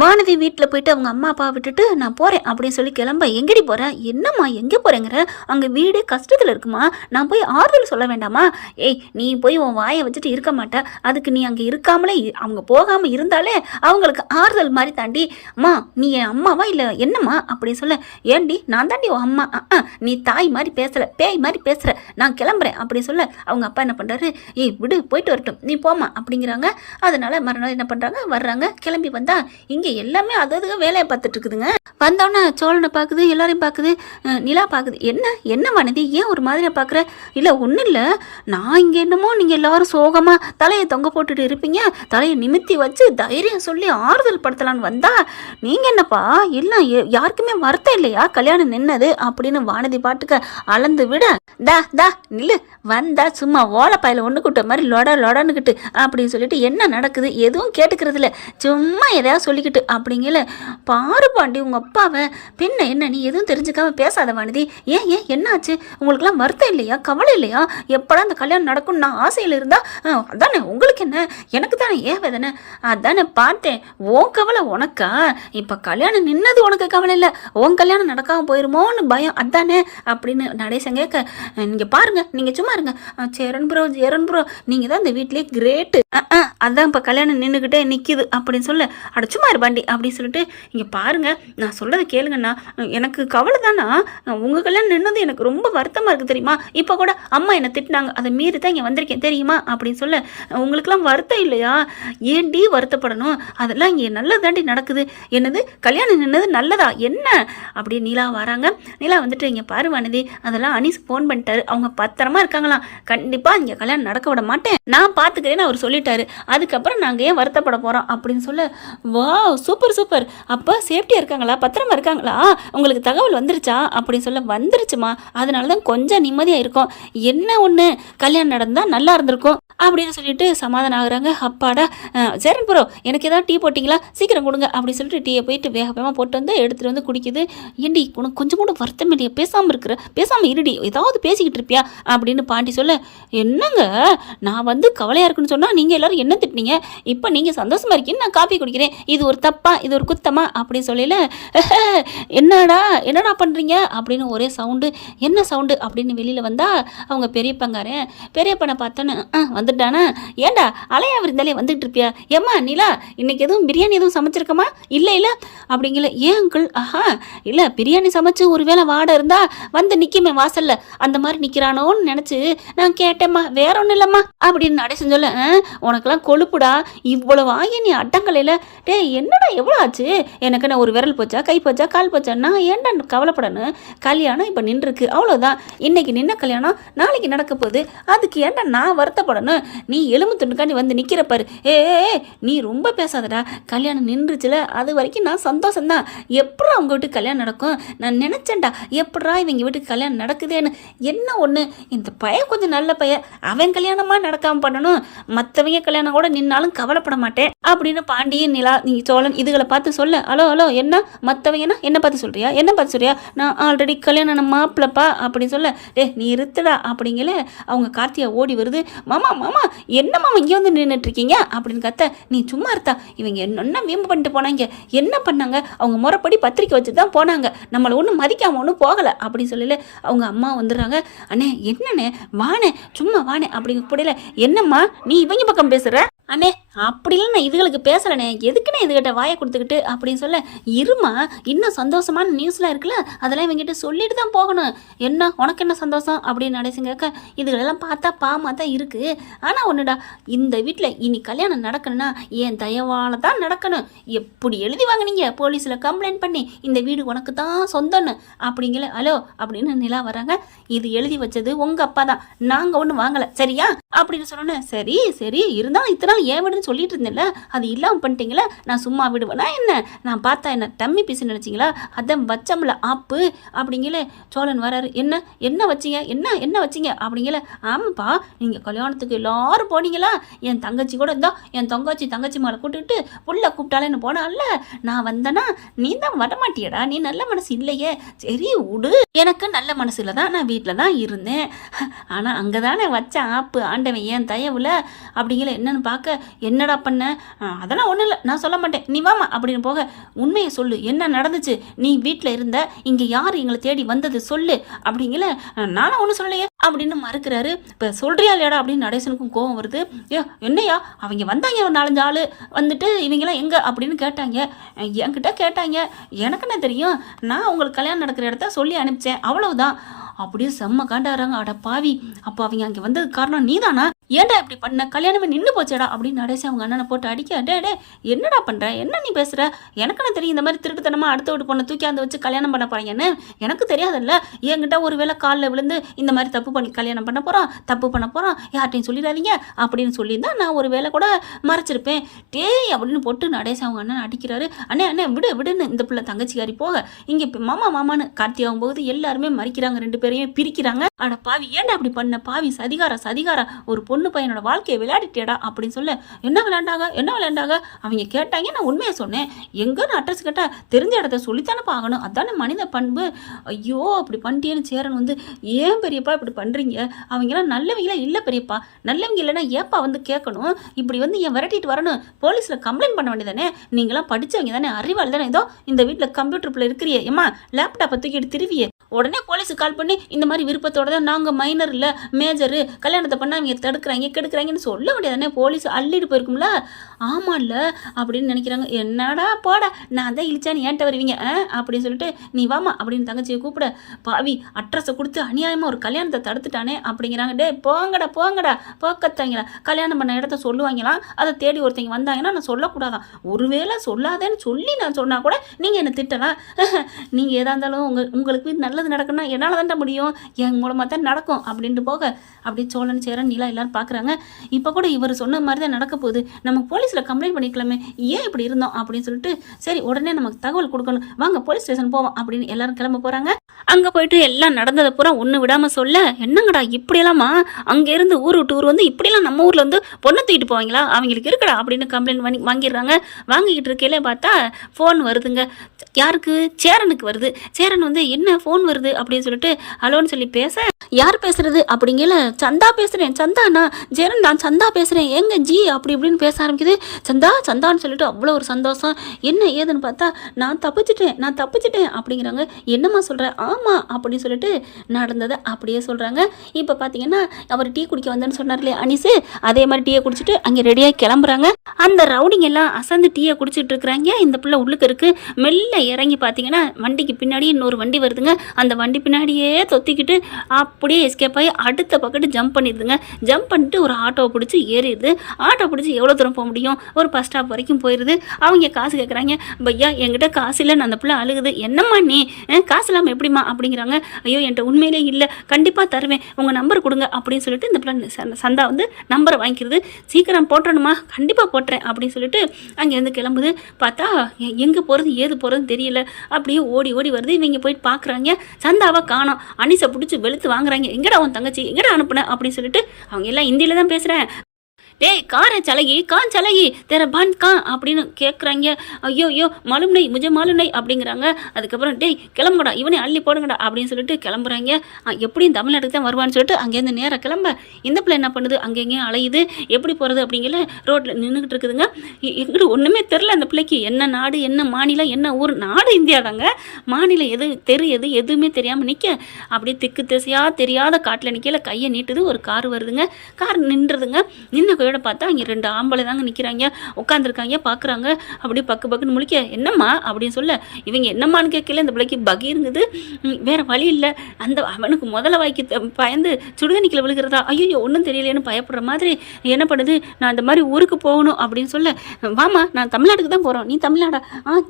வானதி வீட்டில் போயிட்டு அவங்க அம்மா அப்பா விட்டுட்டு நான் போகிறேன் அப்படின்னு சொல்லி கிளம்ப. எங்கடி போகிறேன்? என்னம்மா எங்கே போகிறேங்கிற? அங்கே வீடே கஷ்டத்தில் இருக்குமா, நான் போய் ஆறுதல் சொல்ல வேண்டாமா? ஏய், நீ போய் உன் வாயை வச்சுட்டு இருக்க மாட்டே, அதுக்கு நீ அங்கே இருக்காமலே அவங்க போகாமல் இருந்தாலே அவங்களுக்கு ஆறுதல் மாதிரி தாண்டி. அம்மா நீ என் அம்மாவா இல்லை என்னம்மா அப்படின்னு சொல்ல. ஏண்டி நான் தாண்டி உன் அம்மா. நீ தாய் மாதிரி பேசலை, பேய் மாதிரி பேசுகிற, நான் கிளம்புறேன் அப்படின்னு சொல்ல. அவங்க அப்பா என்ன பண்ணுறாரு, ஏய் விடு போயிட்டு வரட்டும் நீ போமா அப்படிங்கிறாங்க. அதனால மறுநாள் என்ன பண்ணுறாங்க, வர்றாங்க. கிளம்பி வந்தா இங்கே எல்லாமே அதுக்கு வேலையை பார்த்துட்டு இருக்குதுங்க. வந்தோடனே சோழனை பார்க்குது, எல்லாரையும் பார்க்குது, நிலா பார்க்குது. என்ன வானதி ஏன் ஒரு மாதிரியா பார்க்குற? இல்லை ஒன்றும் இல்லை, நான் இங்கே என்னமோ நீங்கள் எல்லாரும் சோகமாக தலையை தொங்க போட்டுட்டு இருப்பீங்க, தலையை நிமித்தி வச்சு தைரியம் சொல்லி ஆறுதல் படுத்தலான்னு வந்தா நீங்கள் என்னப்பா எல்லாம் யாருக்குமே வருத்தம் இல்லையா கல்யாணம் நின்னது அப்படின்னு வானதி பாட்டுக்க அளந்து விட. தா நில்லு, வந்தா சும்மா ஓலப்பாயில் ஒன்று கூட்ட மாதிரி லொடன்னுக்கிட்டு அப்படின்னு சொல்லிட்டு என்ன நடக்குது எதுவும் கேட்டுக்கிறது இல்லை, சும்மா எதையாவது சொல்லிக்கிட்டு அப்படிங்கல. பாரு பாண்டி உங்கள் அப்பாவை, பின்ன என்ன நீ எதுவும் தெரிஞ்சுக்காம பேசாத வானதி. ஏன் என்னாச்சு? உங்களுக்குலாம் வருத்தம் இல்லையா, கவலை இல்லையா? எப்படா அந்த கல்யாணம் நடக்கும் நான் ஆசையில் இருந்தா அதானே, உங்களுக்கு என்ன, எனக்கு தானே ஏன் வேதனை? அதானே பார்த்தேன், உன் கவலை உனக்கா? இப்போ கல்யாணம் நின்னது உனக்கு கவலை இல்லை, உன் கல்யாணம் நடக்காமல் போயிருமோன்னு பயம் அதானே அப்படின்னு நடேசன் கேட்க. நீங்கள் பாருங்க, நீங்கள் சும்மா இருங்க. சேரன் ப்ரோ நீங்கள் தான் இந்த வீட்லேயே கிரேட்டு. அதான் இப்போ கல்யாணம் நின்றுக்கிட்டே நிற்கிது அப்படின்னு சொல்ல. அடைச்சுமா இருப்பாண்டி அப்படின்னு சொல்லிட்டு, இங்கே பாருங்கள் நான் சொல்கிறத கேளுங்கண்ணா, எனக்கு கவலை தானா, உங்கள் கல்யாணம் நின்னது எனக்கு ரொம்ப வருத்தமாக இருக்குது தெரியுமா? இப்போ கூட அம்மா என்னை திட்டினாங்க, அதை மீறி தான் இங்கே வந்திருக்கேன் தெரியுமா அப்படின்னு சொல்ல. உங்களுக்கெல்லாம் வருத்தம் இல்லையா? ஏன்டி வருத்தப்படணும்? அதெல்லாம் இங்கே நல்லதாண்டி நடக்குது. என்னது கல்யாணம் நின்னது நல்லதா என்ன அப்படின்னு நீலா வராங்க. நீலா வந்துட்டு, இங்கே பாரு வானதி, அதெல்லாம் அனீஸ் ஃபோன் பண்ணிட்டாரு, அவங்க பத்திரமா இருக்காங்களாம், கண்டிப்பாக இங்கே கல்யாணம் நடக்க விட மாட்டேன், நான் பார்த்துக்கிறேன்னு அவர் சொல்லிட்டாரு, அதுக்கப்புறம் நாங்கள் ஏன் வருத்தப்பட போகிறோம் அப்படின்னு சொல்ல. வா சூப்பர், அப்போ சேஃப்டியாக இருக்காங்களா, பத்திரமா இருக்காங்களா, உங்களுக்கு தகவல் வந்துருச்சா அப்படின்னு சொல்ல. வந்துருச்சுமா, அதனால தான் கொஞ்சம் நிம்மதியாக இருக்கும், என்ன ஒன்று கல்யாணம் நடந்தால் நல்லா இருந்திருக்கும் அப்படின்னு சொல்லிட்டு சமாதானம் ஆகுறாங்க. அப்பாடா, சேரன் ப்ரோ எனக்கு ஏதாவது டீ போட்டிங்களா, சீக்கிரம் கொடுங்க அப்படின்னு சொல்லிட்டு டீயை போயிட்டு வேகமாக போட்டு வந்து எடுத்துகிட்டு வந்து குடிக்குது. ஏண்டி உனக்கு கொஞ்சம் கூட வருத்தம் இல்லையா, பேசாமல் இருடி, ஏதாவது பேசிக்கிட்டு இருப்பியா அப்படின்னு பாண்டி சொல்ல. என்னங்க நான் வந்து கவலையாக இருக்குன்னு சொன்னால் நீங்கள் எல்லோரும் என்ன திட்டினீங்க, இப்போ நீங்கள் சந்தோஷமாக இருக்கீங்கன்னு நான் காப்பி குடிக்கிறேன், இது ஒரு தப்பா, இது ஒரு குத்தமா அப்படின்னு சொல்லல. என்னடா பண்ணுறீங்க அப்படின்னு ஒரே சவுண்டு. என்ன சவுண்டு அப்படின்னு வெளியில் வந்தால் அவங்க பெரியப்பனை பார்த்தோன்னு வந்துட்டானா. ஏண்டா அலையா இருந்தாலே வந்துட்டு இருப்பியா? ஏம்மா நிலா இன்னைக்கு எதுவும் பிரியாணி எதுவும் சமைச்சிருக்கமா? இல்லை அப்படிங்கல. ஏன் அங்கிள்? இல்லை பிரியாணி சமைச்சு ஒரு வேளை வாடை இருந்தா வந்து நிற்குமே வாசல்ல, அந்த மாதிரி நிற்கிறானோன்னு நினச்சி நான் கேட்டேம்மா, வேற ஒன்றும் இல்லைம்மா அப்படின்னு நடேசன் சொல்ல. உனக்கெல்லாம் கொழுப்புடா, இவ்வளோ வாங்கி நீ அட்டங்கலையில். டே என்னடா எவ்வளோ ஆச்சு, எனக்கு என்ன ஒரு விரல் போச்சா, கை போச்சா, கால் போச்சா, நான் ஏன்டா கவலைப்படணும், கல்யாணம் இப்போ நின்றுருக்கு அவ்வளோதான், இன்னைக்கு நின்ன கல்யாணம் நாளைக்கு நடக்க போகுது, அதுக்கு ஏன்டா நான் வருத்தப்படணும்? நீ எலும்பு துண்டுக்காண்டி வந்து நிற்கிறப்பாரு. நீ ரொம்ப பேசாதடா, கல்யாணம் நின்றுச்சுல அது வரைக்கும் நான் சந்தோஷம்தான், எப்படா அவங்க வீட்டுக்கு கல்யாணம் நடக்கும், நான் நினச்சேன்டா எப்படா இவங்க வீட்டுக்கு கல்யாணம் நடக்குதேன்னு. என்ன ஒன்று, இந்த பையன் கொஞ்சம் நல்ல பையன், அவன் கல்யாணமாக நடக்காமல் பண்ணணும், மற்றவங்க கல்யாணம் கூட நின்னாலும் கவலைப்பட மாட்டேன் அப்படின்னு பாண்டியன் நிலா நீங்கள் சோழன் இதுகளை பார்த்து சொல்ல. ஹலோ என்ன மற்றவங்கன்னா என்ன பார்த்து சொல்கிறியா, என்ன பார்த்து சொல்கிறியா, நான் ஆல்ரெடி கல்யாணம் மாப்பிளப்பா அப்படின்னு சொல்ல. நீ இருத்துடா அப்படிங்கல. அவங்க கார்த்தியா ஓடி வருது. மாமா என்ன மாமா இங்கே வந்து நின்றுட்டு இருக்கீங்க அப்படின்னு கத்த. நீ சும்மா இருத்தா, இவங்க என்ன வீம்பு பண்ணிட்டு போனாங்க, என்ன பண்ணாங்க, அவங்க முறைப்படி பத்திரிக்கை வச்சு தான் போனாங்க, நம்மளை ஒன்றும் மதிக்காம ஒன்றும் போகலை அப்படின்னு சொல்லல. அவங்க அம்மா வந்துடுறாங்க. அண்ணே என்னண்ணே வானே, சும்மா வானே அப்படிங்க கூடல. என்னம்மா நீ இவங்க பக்கம் பேசுகிற? அண்ணே அப்படிலாம் நான் இதுகளுக்கு பேசலண்ணே, எதுக்குண்ணே இதுகிட்ட வாயை கொடுத்துக்கிட்டு அப்படின்னு சொல்ல. இருமா, இன்னும் சந்தோஷமான நியூஸ்லாம் இருக்குல்ல, அதெல்லாம் இவங்கிட்ட சொல்லிட்டு தான் போகணும். என்ன உனக்கு என்ன சந்தோஷம் அப்படின்னு நடேசன் கேட்க. இதுகளெல்லாம் பார்த்தா பாமா தான் இருக்குது, ஆனால் ஒன்றுடா, இந்த வீட்டில் இனி கல்யாணம் நடக்கணும்னா என் தயவால் தான் நடக்கணும், எப்படி எழுதி வாங்கினீங்க போலீஸில் கம்ப்ளைண்ட் பண்ணி இந்த வீடு உனக்கு தான் சொந்தம்னு அப்படிங்கல. ஹலோ அப்படின்னு நிலா வராங்க. இது எழுதி வச்சது உங்கள் அப்பா தான், நாங்கள் ஒன்றும் வாங்கலை சரியா அப்படின்னு சொன்னோன்னே. சரி இருந்தாலும் இத்தனை ஏன் விடுன்னு சொல்லிட்டு இருந்தேன்ல, அது இல்லாமல் பண்ணிட்டீங்களா, நான் சும்மா விடுவேனா என்ன, நான் பார்த்தா என்ன டம்மி பீஸ் நினச்சிங்களா, அதான் வச்சம்ல ஆப்பு அப்படிங்கல. சோழன் வராரு. என்ன வச்சிங்க, என்ன வச்சிங்க அப்படிங்கல. ஆமாப்பா நீங்கள் கல்யாணத்துக்கு எல்லாரும் போனீங்களா, என் தங்கச்சி கூட இருந்தா, என் தங்கச்சி மேலே கூப்பிட்டுக்கிட்டு புள்ள கூப்பிட்டாலேன்னு போனால, நான் வந்தேன்னா நீ தான் வரமாட்டியடா, நீ நல்ல மனசு இல்லையே, சரி விடு, எனக்கு நல்ல மனசு இல்லை தான், நான் வீட்டில் தான் இருந்தேன், ஆனால் அங்கே தானே வச்ச ஆப்பு ஆண்டவன் ஏன் தயவுல அப்படிங்கிற என்னன்னு பார்க்க என்னடா பண்ண அதெல்லாம் ஒன்றும் இல்லை நான் சொல்ல மாட்டேன் நீ வாமா அப்படின்னு போக உண்மையை சொல்லு என்ன நடந்துச்சு நீ வீட்டில் இருந்த இங்கே யார் எங்களை தேடி வந்தது சொல்லு அப்படிங்கிற நானும் ஒன்றும் சொல்லலையே அப்படின்னு மறுக்கிறாரு. இப்போ சொல்றியா இல்லையாடா அப்படின்னு நடேசனுக்கும் கோவம் வருது. என்னையா அவங்க வந்தாங்க ஒரு 4-5 ஆள் வந்துட்டு இவங்கெல்லாம் எங்கே அப்படின்னு கேட்டாங்க. என்கிட்ட கேட்டாங்க எனக்கு என்ன தெரியும் நான் உங்களுக்கு கல்யாணம் நடக்கிற இடத்த சொல்லி அனுப்பிச்சேன் அவ்வளவுதான். அப்படியே செம்ம காண்டாடுறாங்க. அட பாவி அப்போ அவங்க அங்கே வந்தது காரணம் நீ தானா ஏன்டா இப்படி பண்ண கல்யாணமே நின்று போச்சேடா அப்படின்னு நடேசி அவங்க அண்ணனை போட்டு அடிக்க டே என்னடா பண்ணுற என்ன நீ பேசுகிற எனக்கு என்ன தெரியும் இந்த மாதிரி திருட்டுத்தனமாக அடுத்த வீட்டு பொண்ணை தூக்கி வச்சு கல்யாணம் பண்ண போகிறீங்கன்னு எனக்கு தெரியாதுல்ல என்கிட்ட ஒரு வேளை காலில் விழுந்து இந்த மாதிரி தப்பு பண்ணி கல்யாணம் பண்ண போகிறோம் தப்பு பண்ண போகிறோம் யார்ட்டையும் சொல்லிடாதீங்க அப்படின்னு சொல்லியிருந்தா நான் ஒரு வேளை கூட மறைச்சிருப்பேன் டேய் அப்படின்னு போட்டு நடேசி அவங்க அண்ணன் அடிக்கிறாரு. அண்ணே அண்ணே விடுன்னு இந்த பிள்ளை தங்கச்சிக்காரி போக இங்கே மாமான்னு கார்த்தி ஆகும்போது எல்லாருமே மறிக்கிறாங்க 2 பேரையும் பிரிக்கிறாங்க. அட பாவி ஏன்டா அப்படி பண்ண பாவி சதிகார ஒரு பொண்ணு பையனோட வாழ்க்கையை விளையாடிட்டேடா அப்படின்னு சொல்ல என்ன விளையாண்டாங்க அவங்க கேட்டாங்க நான் உண்மையை சொன்னேன் எங்கன்னு அட்ரஸ் கேட்டா தெரிஞ்ச இடத்த சொல்லித்தானே பார்க்கணும் அதானே மனித பண்பு. ஐயோ அப்படி பண்ணிட்டேன்னு சேரன் வந்து ஏன் பெரியப்பா இப்படி பண்றீங்க அவங்கெல்லாம் நல்லவங்களா இல்லை பெரியப்பா நல்லவங்க இல்லைன்னா ஏப்பா வந்து கேட்கணும் இப்படி வந்து ஏன் விரட்டிட்டு வரணும் போலீஸ்ல கம்ப்ளைண்ட் பண்ண வேண்டியதானே நீங்களாம் படிச்சவங்க தானே அறிவாள் தானே ஏதோ இந்த வீட்டில் கம்ப்யூட்டர் இருக்கிறியே ஏமா லேப்டாப்பை தூக்கிட்டு திருவியே உடனே போலீஸுக்கு கால் பண்ணி இந்த மாதிரி விருப்பத்தோட தான் நாங்கள் மைனர் இல்லை மேஜரு கல்யாணத்தை பண்ண அவங்க தடுக்கிறாங்க கெடுக்கிறாங்கன்னு சொல்ல வேண்டியதானே போலீஸ் அள்ளிட்டு போயிருக்கும்ல. ஆமாம் இல்லை அப்படின்னு நினைக்கிறாங்க. என்னடா போட நான் தான் இழிச்சான்னு ஏன்ட்ட வருவீங்க அப்படின்னு சொல்லிட்டு நீ வாமா அப்படின்னு தங்கச்சியை கூப்பிட பாவி அட்ரஸை கொடுத்து அநியாயமாக ஒரு கல்யாணத்தை தடுத்துட்டானே அப்படிங்கிறாங்க. டே போங்கடா போக்கத்தாங்களா கல்யாணம் பண்ண இடத்த சொல்லுவாங்களாம் அதை தேடி ஒருத்தங்க வந்தாங்கன்னா நான் சொல்லக்கூடாதான் ஒருவேளை சொல்லாதேன்னு சொல்லி நான் சொன்னால் கூட நீங்கள் என்னை திட்டலாம் நீங்கள் எதா இருந்தாலும் உங்களுக்கு நல்லது நடக்கணும்னா என்னால் தான்டா முடியும் என் மூலமாக தான் நடக்கும் அப்படின்ட்டு போக அப்படியே சோழன் சேரன் நீலா எல்லாரும் பார்க்குறாங்க. இப்போ கூட இவர் சொன்ன மாதிரி தான் நடக்க போகுது நம்ம போலீஸில் கம்ப்ளைண்ட் பண்ணிக்கலாமே ஏன் இப்படி இருந்தோம் அப்படின்னு சொல்லிட்டு சரி உடனே நமக்கு தகவல் கொடுக்கணும் வாங்க போலீஸ் ஸ்டேஷன் போவோம் அப்படின்னு எல்லாரும் கிளம்ப போகிறாங்க. அங்கே போயிட்டு எல்லாம் நடந்ததை பூரா ஒன்று விடாமல் சொல்ல என்னங்கடா இப்படியெல்லாமா அங்கே இருந்து ஊர் விட்டு ஊர் வந்து இப்படிலாம் நம்ம ஊரில் வந்து பொண்ணை தூக்கிட்டு போவாங்களா அவங்களுக்கு இருக்கடா அப்படின்னு கம்ப்ளைண்ட் வாங்கிடுறாங்க. வாங்கிக்கிட்டு இருக்கையிலே பார்த்தா ஃபோன் வருதுங்க. யாருக்கு சேரனுக்கு வருது. சேரன் வந்து என்ன ஃபோன் வருது அப்படின்னு சொல்லிட்டு ஹலோன்னு சொல்லி பேச யார் பேசுறது அப்படிங்கல சந்தா பேசுகிறேன் சந்தாண்ணா ஜெரன் நான் சந்தா பேசுகிறேன் எங்க ஜி அப்படி இப்படின்னு பேச ஆரம்பிக்குது. சந்தான்னு சொல்லிட்டு அவ்வளோ ஒரு சந்தோஷம். என்ன ஏதுன்னு பார்த்தா நான் தப்பிச்சிட்டேன் அப்படிங்கிறாங்க. என்னம்மா சொல்கிற ஆமாம் அப்படின்னு சொல்லிட்டு நடந்ததை அப்படியே சொல்கிறாங்க. இப்போ பார்த்தீங்கன்னா அவர் டீ குடிக்க வந்தேன்னு சொன்னார் இல்லையா அனிஸு அதே மாதிரி டீயை குடிச்சிட்டு அங்கே ரெடியாக கிளம்புறாங்க. அந்த ரவுடிங்க எல்லாம் அசந்து டீயை குடிச்சிட்டு இருக்கிறாங்க. இந்த பிள்ளை உள்ளுக்கு இருக்கு. மெல்ல இறங்கி பார்த்தீங்கன்னா வண்டிக்கு பின்னாடி இன்னொரு வண்டி வருதுங்க. அந்த வண்டி பின்னாடியே தொத்திக்கிட்டு அப்படியே எஸ்கேப் ஆகி அடுத்த பக்கத்து ஜம்ப் பண்ணிடுதுங்க. ஜம்ப் பண்ணிட்டு ஒரு ஆட்டோவை பிடிச்சி ஏறிடுது. ஆட்டோ பிடிச்சி எவ்வளோ தூரம் போக முடியும் ஒரு பஸ் ஸ்டாப் வரைக்கும் போயிடுது. அவங்க காசு கேட்குறாங்க. பையா என்கிட்ட காசு இல்லைன்னு அந்த பிள்ளை அழுகுது. என்னம்மா நீ காசு இல்லாமல் எப்படிமா அப்படிங்கிறாங்க. ஐயோ என்கிட்ட உண்மையிலே இல்லை கண்டிப்பாக தருவேன் உங்கள் நம்பர் கொடுங்க அப்படின்னு சொல்லிட்டு இந்த பிள்ளை சந்தா வந்து நம்பரை வாங்கிக்கிறது. சீக்கிரம் போட்டுறணுமா கண்டிப்பாக போட்டுறேன் அப்படின்னு சொல்லிட்டு அங்கேருந்து கிளம்புது. பார்த்தா எங்கே போகிறது ஏது போகிறதுன்னு தெரியல. அப்படியே ஓடி வருது. இவங்க போயிட்டு பார்க்குறாங்க சந்தாவை காணோம். அனிசை பிடிச்சி வெளுத்து வாங்குறாங்க. எங்கடா உன் தங்கச்சி எங்கடா அனுப்புன அப்படின்னு சொல்லிட்டு அவங்க எல்லாம் ஹிந்தியில தான் பேசுகிறேன். டேய் கான் சலகி தெர பான் கான் அப்படின்னு கேட்குறாங்க. ஐயோ மாலும் நை முஜே மாலும் நை அப்படிங்கிறாங்க. அதுக்கப்புறம் டேய் கிளம்புடா இவனே அள்ளி போடுங்கடா அப்படின்னு சொல்லிட்டு கிளம்புறாங்க. எப்படியும் தமிழ்நாட்டுக்கு தான் வருவான்னு சொல்லிட்டு அங்கேருந்து நேராக கிளம்ப இந்த பிள்ளை என்ன பண்ணுது அங்கேயும் அலையுது. எப்படி போகிறது அப்படிங்கிற ரோட்டில் நின்றுக்கிட்டு இருக்குதுங்க. எங்கிட்ட ஒன்றுமே தெரில அந்த பிள்ளைக்கு என்ன நாடு என்ன மாநிலம் என்ன ஊர். நாடு இந்தியா தாங்க மாநிலம் எது தெரு எது எதுவுமே தெரியாமல் நிற்க அப்படியே திக்கு திசையாக தெரியாத காட்டில் நிற்கல கையை நீட்டுது. ஒரு கார் வருதுங்க. கார் நின்றுதுங்க. நின்று பார்த்தா இங்கே 2 ஆம்பளை தாங்க நிற்கிறாங்க உட்காந்துருக்காங்க பார்க்குறாங்க. அப்படியே பக்குன்னு முழிக்க என்னம்மா அப்படின்னு சொல்ல இவங்க என்னம்மான்னு கேட்கல. இந்த பிள்ளைக்கு பகீருங்குது. வேற வழி இல்லை. அவனுக்கு முதல்ல வாய்க்கு பயந்து சுடுதண்ணிக்கில் விழுகிறதா ஐயோ ஒன்றும் தெரியலேன்னு பயப்படுற மாதிரி என்ன பண்ணுது. நான் அந்த மாதிரி ஊருக்கு போகணும் அப்படின்னு சொல்ல வாமா நான் தமிழ்நாட்டுக்கு தான் போகிறோம். நீ தமிழ்நாடா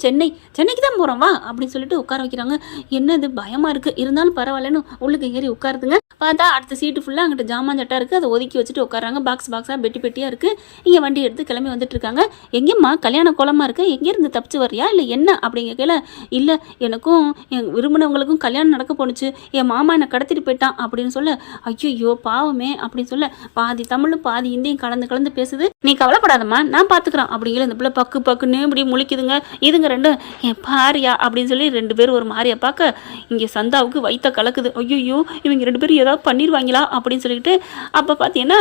சென்னைக்கு தான் போகிறோம் வா அப்படின்னு சொல்லிட்டு உட்கார வைக்கிறாங்க. என்னது பயமாக இருக்குது இருந்தாலும் பரவாயில்லன்னு உள்ளுக்கு ஏறி உட்காருதுங்க. பார்த்தா அடுத்த சீட்டு ஃபுல்லாக அங்கிட்ட ஜாமான் சட்டா இருக்குது. அதை ஒதுக்கி வச்சுட்டு உட்காராங்க. பாக்ஸாக பெட்டி பெட்டியாக இருக்குது. இங்கே வண்டி எடுத்து கிளம்பி வந்துட்டு இருக்காங்க. எங்கேம்மா கல்யாண கோலமாக இருக்கு, எங்கேருந்து தப்பிச்சு வர்றியா இல்லை என்ன அப்படிங்கல, இல்லை எனக்கும் என் விரும்பினவங்களுக்கும் கல்யாணம் நடக்க போணுச்சு, என் மாமா என்னை கடத்திட்டு போயிட்டான் அப்படின்னு சொல்ல, ஐயோ பாவமே அப்படின்னு சொல்ல, பாதி தமிழும் பாதி இந்தியும் கலந்து கலந்து பேசுது. நீ கவலைப்படாதம்மா நான் பார்த்துக்குறேன் அப்படிங்கிற இந்த பிள்ளை பக்கு பக்குன்னு இப்படி முழிக்குதுங்க. இதுங்க ரெண்டும் என் பாரியா அப்படின்னு சொல்லி 2 பேரும் ஒரு மாதிரியா பார்க்க, இங்கே சந்தாவுக்கு வைத்த கலக்குது. ஐயோ இவங்க 2 பேரும் ஏதாவது பண்ணிடுவாங்களா அப்படின்னு சொல்லிட்டு, அப்போ பார்த்தீங்கன்னா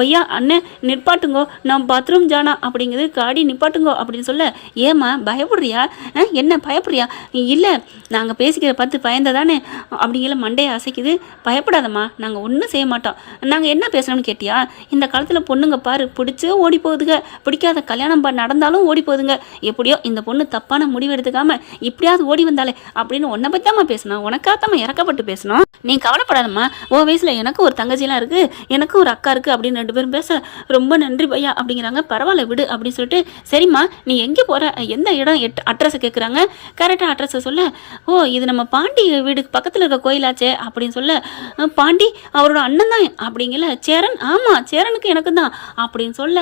வையா அண்ணன் நிற்பாட்டுங்கோ, நான் பாத்ரூம் ஜானா அப்படிங்குது, காடி நிப்பாட்டுங்கோ அப்படின்னு சொல்ல, ஏம்மா பயப்படுறியா, என்ன பயப்படுறியா, இல்லை நாங்கள் பேசிக்கிற பார்த்து பயந்ததானே அப்படிங்கிற மண்டையை அசைக்குது. பயப்படாதம்மா நாங்கள் ஒன்றும் செய்ய மாட்டோம், நாங்கள் என்ன பேசணும்னு கேட்டியா, இந்த காலத்தில் பொண்ணுங்க பாரு பிடிச்சி ஓடி போகுதுங்க, பிடிக்காத கல்யாணம் நடந்தாலும் ஓடி போகுதுங்க, எப்படியோ இந்த பொண்ணு தப்பான முடிவு எடுத்துக்காம இப்படியாவது ஓடி வந்தாலே அப்படின்னு உன்னை பத்தாம பேசணும், உனக்காத்தாம இறக்கப்பட்டு பேசணும். நீ கவலைப்படாதம்மா, ஓ வயசுல எனக்கு ஒரு தங்கச்சிலாம் இருக்கு, எனக்கு ஒரு அக்கா இருக்கு அப்படின்னு 2 பேரும் பேச, ரொம்ப நன்றி பையா அப்படிங்கிறாங்க. பரவாயில்ல விடு அப்படின்னு சொல்லிட்டு, சரிம்மா நீ எங்கே போற, எந்த இடம் அட்ரஸை கேட்குறாங்க. கரெக்டாக அட்ரஸை சொல்ல, ஓ இது நம்ம பாண்டி வீடுக்கு பக்கத்தில் இருக்க கோயிலாச்சே அப்படின்னு சொல்ல, பாண்டி அவரோட அண்ணன் தான் அப்படிங்கல, சேரன் ஆமாம் சேரனுக்கு எனக்கு தான் அப்படின்னு சொல்ல,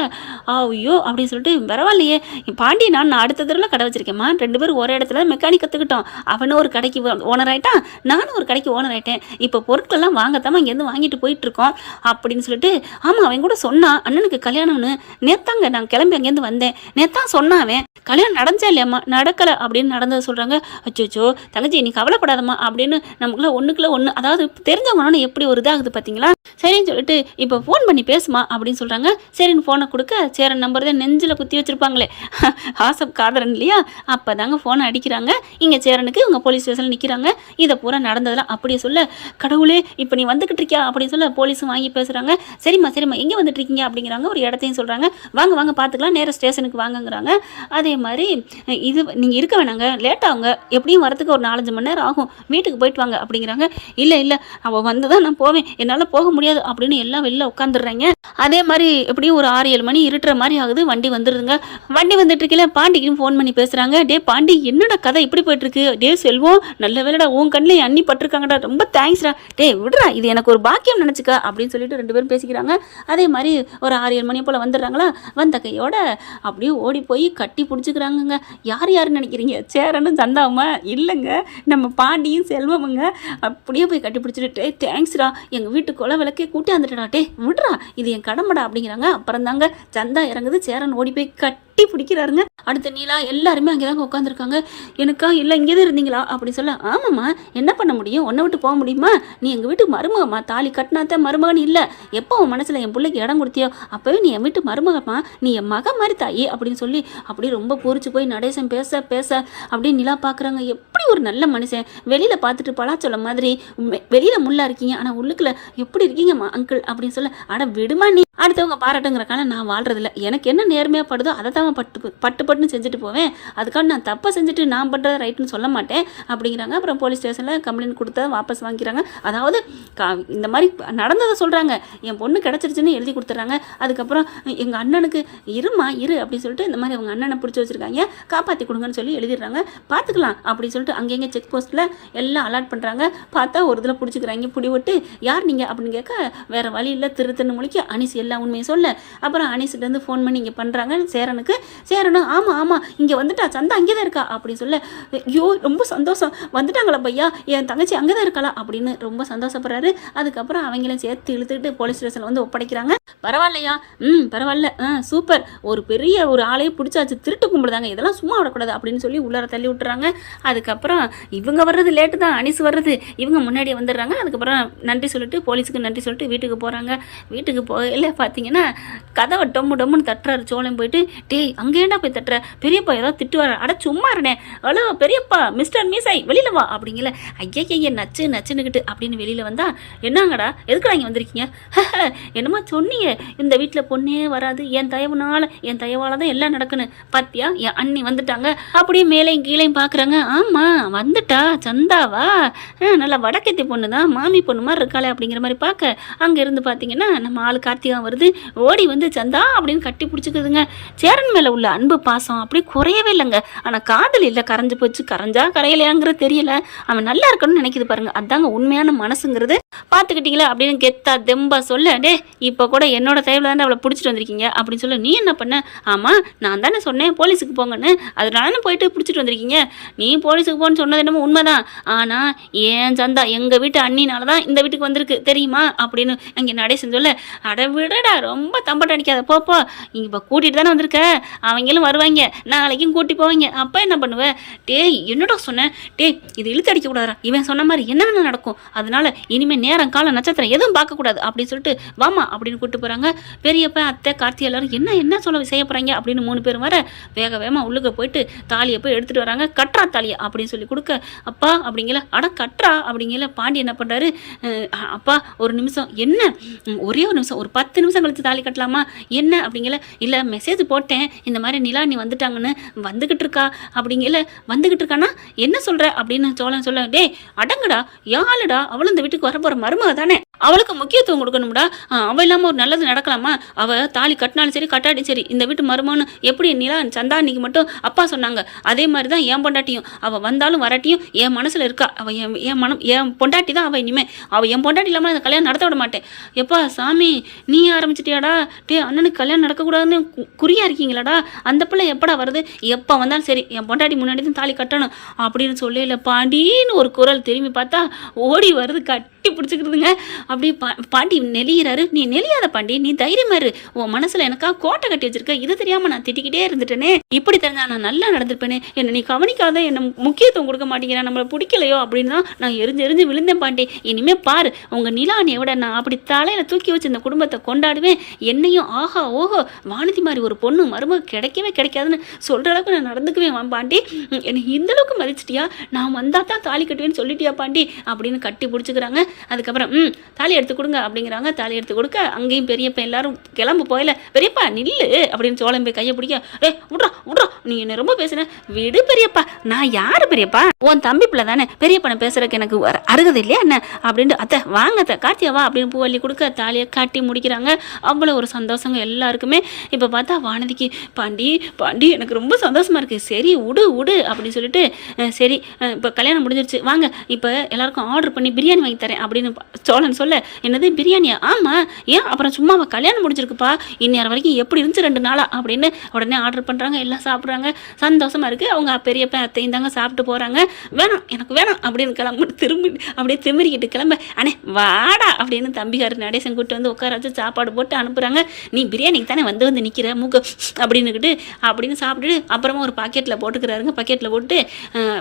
ஐயோ அப்படின்னு சொல்லிட்டு, பரவாயில்லையே பாண்டி நான் அடுத்த தடவை கடை வச்சிருக்கேம்மா, 2 பேரும் ஒரே இடத்துல மெக்கானிக் கற்றுக்கிட்டோம், அவனும் ஒரு கடைக்கு ஓனர் ஆகிட்டான், நானும் ஒரு கடைக்கு ஓனர் ஆகிட்டேன், இப்போ பொருட்கள்லாம் வாங்கத்தாம இங்கேருந்து வாங்கிட்டு போயிட்டுருக்கோம் அப்படின்னு சொல்லிட்டு, ஆமாம் அவன் கூட சொன்னான் அண்ணனுக்கு கல்யாணம்னு, நேத்தாங்க நான் கிளம்பி அங்கேருந்து வந்தேன், நேத்தான் சொன்னான் அவன், கல்யாணம் நடந்தா இல்லையாம்மா, நடக்கலை அப்படின்னு நடந்ததை சொல்கிறாங்க. அச்சோச்சோ தங்கச்சி நீ கவலைப்படாதம்மா அப்படின்னு நமக்குள்ள ஒன்றுக்குள்ள ஒன்று, அதாவது தெரிஞ்சவங்கன்னு எப்படி ஒரு இதாகுது பார்த்தீங்களா. சரின்னு சொல்லிட்டு இப்போ ஃபோன் பண்ணி பேசுமா அப்படின்னு சொல்கிறாங்க. சரின்னு ஃபோனை கொடுக்க, சேரன் நம்பர் தான் நெஞ்சில் குத்தி வச்சுருப்பாங்களே ஆசப் காதரன் இல்லையா, அப்போ தாங்க ஃபோனை அடிக்கிறாங்க. இங்கே சேரனுக்கு இவங்க போலீஸ் ஸ்டேஷனில் நிற்கிறாங்க. இதை பூரா நடந்ததெல்லாம் அப்படியே சொல்ல, கடவுளே இப்போ நீ வந்துக்கிட்டு இருக்கியா அப்படின்னு சொல்ல, போலீஸும் வாங்கி பேசுகிறாங்க. சரிம்மா சரிம்மா எங்கே வந்துட்டு இருக்கீங்க அப்படிங்கிறாங்க. ஒரு இடத்தையும் சொல்கிறாங்க. வாங்க வாங்க பார்த்துக்கலாம், நேராக ஸ்டேஷனுக்கு வாங்கங்கிறாங்க. அதே மாதிரி இது நீங்கள் இருக்க வேணாங்க, லேட் ஆகுங்க, எப்படியும் வரத்துக்கு ஒரு 4-5 மணி நேரம் ஆகும், வீட்டுக்கு போயிட்டு வாங்க அப்படிங்கிறாங்க. இல்லை இல்லை அவள் வந்து தான் நான் போவேன், என்னால் போக முடியாது அப்படின்னு எல்லாம் வெளில உட்காந்துடுறாங்க. அதே மாதிரி எப்படியும் ஒரு 6-7 மணி இருட்டுற மாதிரி ஆகுது. வண்டி வந்துடுதுங்க. வண்டி வந்துட்டு இருக்கல, பாண்டிக்கும் ஃபோன் பண்ணி பேசுகிறாங்க. டே பாண்டி என்னடா கதை இப்படி போயிட்டுருக்கு, டே செல்வம் நல்ல வேலைடா உன் கண்ணில் அண்ணி பட்டிருக்காங்கடா, ரொம்ப தேங்க்ஸ்டா, டே விடுறா இது எனக்கு ஒரு பாக்கியம் நினச்சிக்க அப்படின்னு சொல்லிட்டு 2 பேரும் பேசிக்கிறாங்க. அதே மாதிரி ஒரு 6-7 மணி போல் வந்துடுறாங்களா. வந்த கையோட அப்படியே ஓடி போய் கட்டி பிடிச்சிக்கிறாங்கங்க. யார் யாருன்னு நினைக்கிறீங்க, சேரனும் சந்தாவுமா, இல்லைங்க நம்ம பாண்டியும் செல்வமுங்க. அப்படியே போய் கட்டி பிடிச்சிட்டு, டே தேங்க்ஸ்டா எங்கள் வீட்டு கொலை விளக்கே கூட்டி வந்துட்டடா, டே விடுறா இது என் கடமைடா அப்படிங்கிறாங்க. அப்புறம் தாங்க சந்தா இறங்குது, சேரன் ஓடி போய் கட்டி பிடிக்கிறாருங்க. அடுத்த நீலா எல்லாருமே அங்கே தாங்க உட்காந்துருக்காங்க. எனக்கா இல்லை இங்கே தான் இருந்தீங்களா அப்படி சொல்ல, ஆமாம்மா என்ன பண்ண முடியும், உன்னை விட்டு போக முடியுமா, நீ எங்கள் வீட்டுக்கு மருமகம்மா, தாலி கட்டினாத்த மருமகன் இல்லை, எப்போ உன் மனசில் என் பிள்ளைக்கு இடம் கொடுத்தியோ அப்போவே நீ என் வீட்டு மருமகம்மா, நீ என் மகன் மாதிரி தாயி அப்படின்னு சொல்லி அப்படியே ரொம்ப பொறிச்சு போய் நடேசன் பேச பேச அப்படியே நிலா பார்க்குறாங்க. எப்படி ஒரு நல்ல மனுஷன், வெளியில் பார்த்துட்டு பலாச்சொல்ல மாதிரி வெளியில் முள்ளா இருக்கீங்க, ஆனால் உள்ளுக்குள்ள எப்படி இருக்கீங்கம்மா அங்கிள் அப்படின்னு சொல்ல, அட விடுமா நீ அடுத்தவங்க பாராட்டுங்கிறக்கான நான் வாழ்றதில்ல, எனக்கு என்ன நேர்மையாக படுதோ அதை தான் பட்டுன்னு செஞ்சுட்டு போவேன், அதுக்காக நான் தப்பை செஞ்சுட்டு நான் பண்ணுறது ரைட்டுன்னு சொல்ல மாட்டேன் அப்படிங்கிறாங்க. அப்புறம் போலீஸ் ஸ்டேஷனில் கம்ப்ளைண்ட் கொடுத்தா வாபஸ் வாங்கிக்கிறாங்க. அதாவது இந்த மாதிரி நடந்ததை சொல்கிறாங்க, என் பொண்ணு கிடச்சிருச்சுன்னு எழுதி கொடுத்துட்றாங்க. அதுக்கப்புறம் எங்கள் அண்ணனுக்கு இருமா இரு அப்படின்னு சொல்லிட்டு இந்த மாதிரி அவங்க அண்ணனை பிடிச்சி வச்சுருக்காங்க, காப்பாற்றி கொடுங்கன்னு சொல்லி எழுதிடுறாங்க. பார்த்துக்கலாம் அப்படின்னு சொல்லிட்டு அங்கங்கே செக் போஸ்ட்டில் எல்லாம் அலாட் பண்ணுறாங்க. பார்த்தா ஒரு இதில் பிடிச்சிக்கிறாங்க, பிடி விட்டு யார் நீங்கள் அப்படின்னு கேட்க, வேறு வழி இல்லை திருத்தன்னு முழிக்க அனிஸ் எல்லா உண்மையை சொல்ல, அப்புறம் அனிஸ்கிட்டேருந்து ஃபோன் பண்ணி இங்கே பண்ணுறாங்க சேரனுக்கு. சேரனும் ஆமாம் ஆமாம் இங்கே வந்துட்டா சந்தா அங்கே தான் இருக்கா அப்படின்னு சொல்ல, ஐயோ ரொம்ப சந்தோஷம் வந்துட்டாங்களா பையா, என் தங்கச்சி அங்கே தான் இருக்கலாம் அப்படின்னு ரொம்ப சந்தோஷப்படுறாரு. அதுக்கப்புறம் அவங்களையும் சேர்த்து இழுத்துக்கிட்டு போலீஸ் ஸ்டேஷனில் வந்து ஒப்படைக்கிறாங்க. பரவாயில்லையா, பரவாயில்ல, சூப்பர், ஒரு பெரிய ஒரு ஆளையே பிடிச்சாச்சு, திருட்டு கும்பிடுதாங்க, இதெல்லாம் சும்மா விடக்கூடாது அப்படின்னு சொல்லி உள்ளார தள்ளி விட்டுறாங்க. அதுக்கப்புறம் இவங்க வர்றது லேட்டு தான், அனிஸ் வர்றது இவங்க முன்னாடியே வந்துடுறாங்க. அதுக்கப்புறம் நன்றி சொல்லிட்டு போலீஸுக்கு நன்றி சொல்லிட்டு வீட்டுக்கு போகிறாங்க. வீட்டுக்கு போகல பார்த்தீங்கன்னா கதவை டொம்முன்னு தட்டுறாரு சோழன் போயிட்டு, டேய் அங்கேண்டா போய் தட்டுற, பெரியப்பா ஏதாவது திட்டுவார், அட சும்மா இருனே, ஹலோ பெரியப்பா மிஸ்டர் மீசாய் வெளியில் வா அப்படிங்கல, ஐயா நச்சுன்னுக்கிட்டு அப்படின்னு வெளியில் வந்தா, என்னங்கடா எதுக்குடா இங்கே வந்திருக்கீங்க, என்னமா சொன்னீங்க இந்த வீட்டில் பொண்ணே வராது, என் தயவால் தான் எல்லாம் நடக்குன்னு பாத்தியா, என் அண்ணி வந்துட்டாங்க. அப்படியே மேலையும் கீழையும் பார்க்குறாங்க. ஆமாம் வந்துட்டா சந்தாவா, நல்லா வடக்கத்தி பொண்ணு தான், மாமி பொண்ணு மாதிரி இருக்காளே அப்படிங்கிற மாதிரி பார்க்க, அங்கே இருந்து பார்த்தீங்கன்னா நம்ம ஆள் கார்த்திகா ஞாபகம் வருது. ஓடி வந்து சந்தா அப்படின்னு கட்டி பிடிச்சிக்குதுங்க. சேரன் மேலே உள்ள அன்பு பாசம் அப்படி குறையவே இல்லைங்க. ஆனால் காதல் இல்லை, கரைஞ்சு போச்சு. கரைஞ்சா கரையலையாங்கிறது தெரியல. அவன் நல்லா இருக்கணும்னு நினைக்குது பாருங்க, அதாங்க உண்மையான மனசுங்கிறது. பார்த்துக்கிட்டீங்களா அப்படின்னு கெத்தா தெம்பா சொல்ல, டே இப்போ கூட என்னோட தயவில் தானே அவளை பிடிச்சிட்டு வந்திருக்கீங்க அப்படின்னு சொல்ல, நீ என்ன பண்ண? ஆமாம் நான் தானே சொன்னேன் போலீஸுக்கு போங்கன்னு, அதனால போயிட்டு பிடிச்சிட்டு வந்திருக்கீங்க. நீ போலீஸுக்கு போன்னு சொன்னது என்னமோ உண்மைதான், ஆனால் ஏன் சந்தா எங்கள் வீட்டு அண்ணினால தான் இந்த வீட்டுக்கு வந்திருக்கு தெரியுமா அப்படின்னு அங்கே நடேசன் சொல்ல, அட விடடா ரொம்ப தம்பட்ட அடிக்காத, போப்போ இங்கே இப்போ கூட்டிகிட்டு தானே வந்திருக்க, அவங்களும் வருவாங்க, நாளைக்கும் கூட்டி போவாங்க, அப்போ என்ன பண்ணுவேன்? டேய் என்னடா சொன்னேன், டேய் இது இழுத்து அடிக்கக்கூடாதா, இவன் சொன்ன மாதிரி என்ன வேணாலும் நடக்கும், அதனால இனிமேல் நேரம் கால நட்சத்திரம் எதுவும் பார்க்கக்கூடாது அப்படின்னு சொல்லிட்டு வாமா அப்படின்னு கூப்பிட்டு போகிறாங்க. பெரியப்ப அத்தை கார்த்தி எல்லாரும் என்ன சொல்ல செய்ய போகிறாங்க அப்படின்னு 3 பேரும் வர வேக வேகமாக உள்ளுக்க போயிட்டு தாலியை போய் எடுத்துகிட்டு வராங்க. கட்டுறா தாலியை அப்படின்னு சொல்லி கொடுக்க, அப்பா அப்படிங்கல, அட கட்டுறா அப்படிங்கல. பாண்டி என்ன பண்ணுறாரு, அப்பா ஒரு நிமிஷம், என்ன ஒரே ஒரு நிமிஷம், ஒரு 10 நிமிஷம் கழிச்சு தாலி கட்டலாமா என்ன அப்படிங்கல, இல்லை மெசேஜ் போட்டேன் இந்த மாதிரி நிலா நீ வந்துட்டாங்கன்னு, வந்துக்கிட்டு இருக்கா அப்படிங்கல, வந்துக்கிட்டு இருக்கானா என்ன சொல்கிற அப்படின்னு சோழன் சொல்ல, டே அடங்குடா யாழுடா, அவளும் இந்த வீட்டுக்கு வரப்போகிற மருமக தானே, அவளுக்கு முக்கியத்துவம் கொடுக்கணும்டா, அவள் இல்லாமல் ஒரு நல்லது நடக்கலாமா, அவள் தாலி கட்டினாலும் சரி கட்டாட்டியும் சரி இந்த வீட்டு மருமகன்னு எப்படி நிலா சந்தா அன்னைக்கு மட்டும் அப்பா சொன்னாங்க, அதே மாதிரி தான் என் பொண்டாட்டியும், அவள் வந்தாலும் வரட்டியும் என் மனசில் இருக்கா, அவள் என் பொண்டாட்டி தான், அவள் இனிமேல் அவள் என் பொண்டாட்டி இல்லாமல் அந்த கல்யாணம் நடத்த விட மாட்டேன். எப்பா சாமி நீ ஆரம்பிச்சிட்டியாடா, டே அண்ணனுக்கு கல்யாணம் நடக்கக்கூடாதுன்னு குறியா இருக்கீங்களாடா, அந்த பிள்ளை எப்படா வருது, எப்போ வந்தாலும் சரி என் பொண்டாட்டி முன்னாடி தான் தாலி கட்டணும் அப்படின்னு சொல்லல. பாண்டின்னு ஒரு குரல் திரும்பி பார்த்தா ஓடி வருது, கட்டி பிடிச்சிக்கிறதுங்க. அப்படியே பாண்டி நெளிகிறாரு. நீ நெளியாத பாண்டி, நீ தைரியமா இரு, உன் மனசுல எனக்கா கோட்டை கட்டி வச்சிருக்க, இது தெரியாம நான் திட்டிக்கிட்டே இருந்துட்டேனே, இப்படி தெரிஞ்சா நான் நல்லா நடந்திருப்பேனே, என்ன நீ கவனிக்காத, என்ன முக்கியத்துவம் கொடுக்க மாட்டேங்கிறேன், நம்மளை பிடிக்கலையோ அப்படின்னு தான் நான் எரிஞ்சு விழுந்தேன் பாண்டி. இனிமே பாரு உங்க நிலானியை விட நான் அப்படி தலையில தூக்கி வச்சு இந்த குடும்பத்தை கொண்டாடுவேன், என்னையும் ஆஹா ஓஹோ வானதி மாதிரி ஒரு பொண்ணு மருமக கிடைக்கவே கிடைக்காதுன்னு சொல்ற அளவுக்கு நான் நடந்துக்குவேன் பாண்டி, என்னை இந்த அளவுக்கு மதிச்சிட்டியா, நான் வந்தா தான் தாலி கட்டுவேன்னு சொல்லிட்டியா பாண்டி அப்படின்னு கட்டி பிடிச்சிக்கிறாங்க. அதுக்கப்புறம் தாலி எடுத்து கொடுங்க அப்படிங்கிறாங்க. தாலி எடுத்து கொடுக்க அங்கேயும் பெரியப்பா எல்லாரும் கிளம்பு போயில, பெரியப்பா நில்லு அப்படின்னு சோழன் போய் கையை பிடிக்க, விட்றா நீ என்ன ரொம்ப பேசுன, விடு பெரியப்பா, நான் யாரு பெரியப்பா, உன் தம்பி பிள்ளை தானே, பெரியப்பனை பேசுறதுக்கு எனக்கு அருகது இல்லையா என்ன அப்படின்ட்டு, அத்தை வாங்க அத்தை கார்த்தியாவா அப்படின்னு பூவள்ளி கொடுக்க தாலியை காட்டி முடிக்கிறாங்க. அவ்வளோ ஒரு சந்தோஷங்க எல்லாருக்குமே. இப்போ பார்த்தா வானதிக்கு, பாண்டி எனக்கு ரொம்ப சந்தோஷமா இருக்கு, சரி விடு அப்படின்னு சொல்லிட்டு, சரி இப்போ கல்யாணம் முடிஞ்சிருச்சு வாங்க இப்போ எல்லாருக்கும் ஆர்டர் பண்ணி பிரியாணி வாங்கி தரேன் அப்படின்னு சோழன் சொல்ல, என்னது பிரியாணியா, ஆமாம் ஏன் அப்புறம் சும்மா அவள் கல்யாணம் முடிஞ்சிருக்குப்பா, இந்நேரம் வரைக்கும் எப்படி இருந்துச்சு 2 நாளா அப்படின்னு உடனே ஆர்டர் பண்ணுறாங்க. எல்லாம் சாப்பிட்றாங்க, சந்தோஷமா இருக்குது. அவங்க பெரியப்பா அத்தையும் தாங்க சாப்பிட்டு போகிறாங்க. எனக்கு வேணாம் அப்படின்னு கிளம்பி திரும்பி அப்படியே திமிரிக்கிட்டு கிளம்ப, அண்ணே வாடா அப்படின்னு தம்பிகார் நடேசன் கூட்டு வந்து உட்கார வச்சு சாப்பாடு போட்டு அனுப்புகிறாங்க. நீ பிரியாணிக்கு தானே வந்து நிற்கிற மூக்க அப்படின்னுக்கிட்டு அப்படின்னு சாப்பிட்டுட்டு அப்புறமா ஒரு பாக்கெட்டில் போட்டுக்கிறாருங்க. பாக்கெட்டில் போட்டு,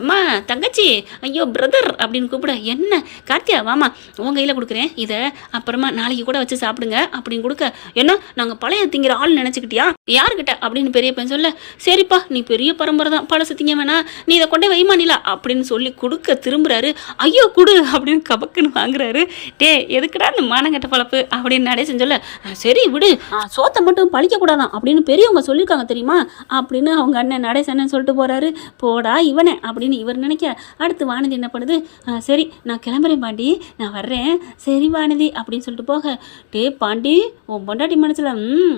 அம்மா தங்கச்சி ஐயோ பிரதர் அப்படின்னு கூப்பிட, என்ன கார்த்தியா வாமா உன் கையில் கொடுக்குறேன், இதை அப்புறமா நாளைக்கு கூட வச்சு சாப்பிடுங்க அப்படின்னு கொடுக்க, என்ன நாங்கள் பழைய திங்கிற ஆள் நினச்சிக்கிட்டியா யாருக்கிட்ட அப்படின்னு பெரிய பையன் சொல்ல, சரிப்பா நீ பெரிய பரம்பரை தான், பழசு திங்க வேணா நீ இதை கொண்டே வைமா நிலா அப்படின்னு சொல்லி கொடுக்க திரும்புறாரு. ஐயோ குடு அப்படின்னு கபக்குன்னு வாங்குறாரு. டே எதுக்குடா இந்த மானங்கட்ட பழப்பு அப்படின்னு நடேசன் சொல்ல, சரி விடு சோத்தை மட்டும் பழிக்கக்கூடாதான் அப்படின்னு பெரியவங்க சொல்லியிருக்காங்க தெரியுமா அப்படின்னு அவங்க அண்ணன் நடேசன் சொல்லிட்டு போறாரு. போடா இவனே அப்படின்னு இவர் நினைக்க, அடுத்து வானதி என்ன பண்ணுது, சரி நான் கிளம்புறேன் பாண்டி நான் வர்றேன், சரி வானதி அப்படின்னு சொல்லிட்டு போக, டே பாண்டி உன் பொண்டாட்டி மனசில்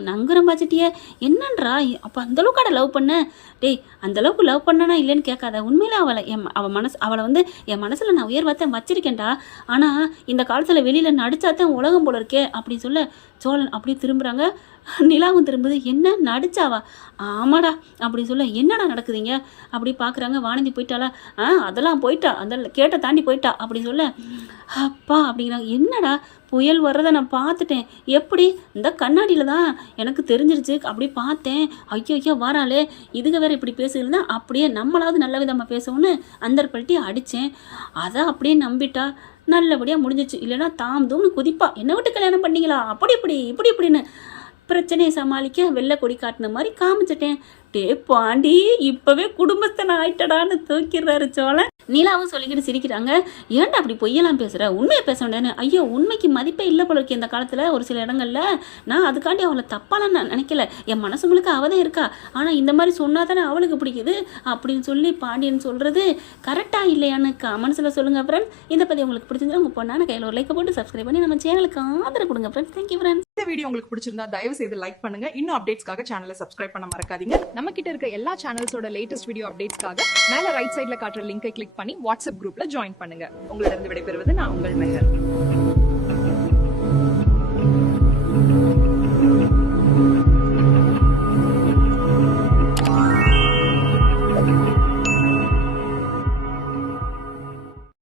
நங்குறம் பாச்சிட்டியே என்னன்றா, அப்போ அந்தளவுக்கு லவ் பண்ண, டேய் அந்தளவுக்கு லவ் பண்ணனா இல்லைன்னு கேட்காத, உண்மையில அவளை வந்து என் மனசில் நான் உயர்வாத்தான் வச்சிருக்கேன்டா, ஆனால் இந்த காலத்தில் வெளியில் நடிச்சாத்தான் உலகம் போல இருக்கே அப்படின்னு சொல்ல, சோழன் அப்படியே திரும்புகிறாங்க. நிலாவும் திரும்புது, என்ன நடிச்சாவா, ஆமாடா அப்படி சொல்ல, என்னடா நடக்குதுங்க அப்படி பார்க்குறாங்க. வானதி போயிட்டாளா, அதெல்லாம் போயிட்டா, அதெல்லாம் கேட்ட தாண்டி போயிட்டா அப்படி சொல்ல, அப்பா அப்படிங்கிறாங்க. என்னடா புயல் வர்றதை நான் பார்த்துட்டேன், எப்படி இந்த கண்ணாடியில் தான் எனக்கு தெரிஞ்சிருச்சு அப்படி பார்த்தேன், ஐயோ வராளே இதுக்கு வேற இப்படி பேசுகிறதுனா அப்படியே நம்மளாவது நல்ல விதமாக பேசணும்னு அந்த பல்ட்டி அடித்தேன், அதை அப்படியே நம்பிட்டா நல்லபடியாக முடிஞ்சிச்சு, இல்லைன்னா தாம் தூம்னு குதிப்பா, என்னை விட்டு கல்யாணம் பண்ணீங்களா அப்படி இப்படி இப்படின்னு பிரச்சனையை சமாளிக்க வெள்ளை கொடி காட்டின மாதிரி காமிச்சிட்டேன். டே பாண்டி இப்பவே குடும்பஸ்தனை ஆயிட்டடான்னு தூக்கிடுறாரு சோழன். நீலாவும் சொல்லிக்கிட்டு சிரிக்கிறாங்க. ஏன்டா அப்படி பொய்யெல்லாம் பேசுற, உண்மையை பேச வேண்டியன்னு. ஐயோ உண்மைக்கு மதிப்பே இல்லை போல இருக்கு இந்த காலத்துல ஒரு சில இடங்கள்ல. நான் அதுக்காண்டி அவளை தப்பாலாம் நான் நினைக்கல, என் மனசுங்களுக்கு அவதே இருக்கா, ஆனா இந்த மாதிரி சொன்னா தானே அவளுக்கு பிடிக்குது அப்படின்னு சொல்லி பாண்டியன் சொல்றது கரெக்டா இல்லையான்னு கமெண்ட்ஸ்ல சொல்லுங்க ஃப்ரெண்ட்ஸ். இந்த பதிவு உங்களுக்கு பிடிச்சிருந்தா உங்க பொண்ணான கையில் ஒரு லைக் போட்டு சப்ஸ்கிரைப் பண்ணி நம்ம சேனலுக்கு ஆதரவு கொடுங்க ஃப்ரெண்ட்ஸ். Thank you friends. இந்த வீடியோ உங்களுக்கு பிடிச்சிருந்தா தயவு செய்து லைக் பண்ணுங்க. இன்னும் அப்டேட்ஸ்க்காக சேனலை சப்ஸ்கிரைப் பண்ண மறக்காதீங்க. நம்ம கிட்ட இருக்க எல்லா சேனல்ஸோட லேட்டஸ்ட் வீடியோ அப்டேட்ஸ்க்காக மேல ரைட் சைடுல காட்டுற லிங்கை கிளிக் பண்ணி வாட்ஸ்அப் குரூப்ல ஜாயின் பண்ணுங்க. உங்களிடம் விடைபெறுவது நான் உங்கள் மெஹர்.